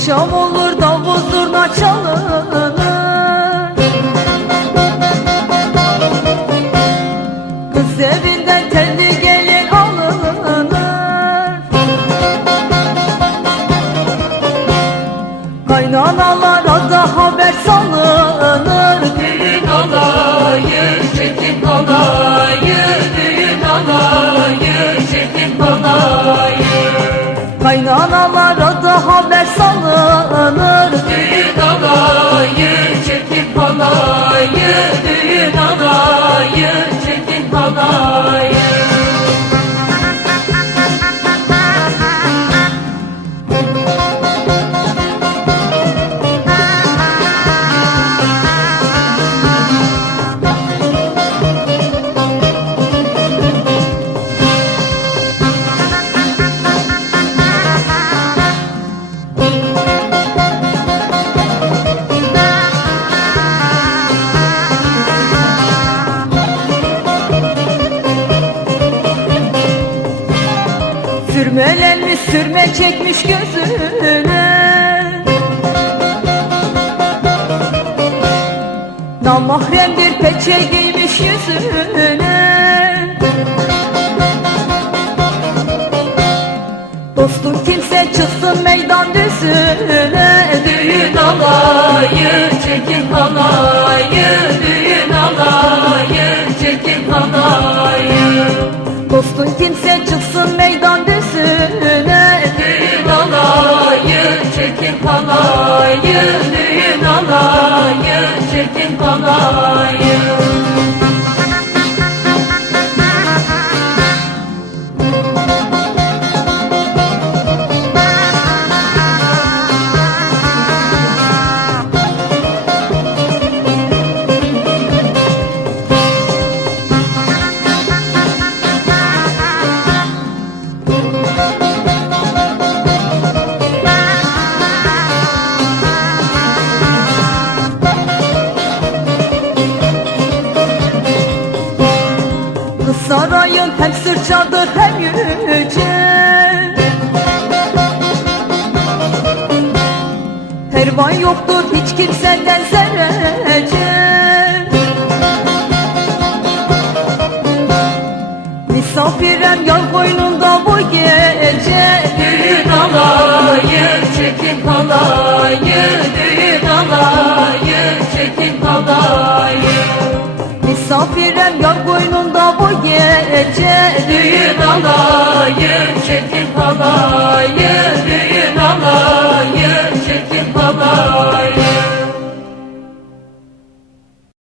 Akşam olur davul zurna çalınır. Kız evinden telli gelin alınır. Kaynanalara da haber salınır. Düğün alayı, çekin alayı Düğün alayı, çekin alayı Kaynanalara Sürmelenmiş sürme çekmiş gözüne. Namahrem bir peçe giymiş yüzüne. Dostum kimse çıksın meydan düzüne. Düğün alayı, çekin halayı Düğün alayı, çekin halayı halayı Düğün alayı, çekin halayı hem sırçadır hem yüce. Pervan yoktur hiç kimseden zerrece. Misafirem yar koynunda bu gece. Düğün alayı, çekin halayı Bilirəm yar qoynunda bu gecə Düyü dalayım, çekin dalayım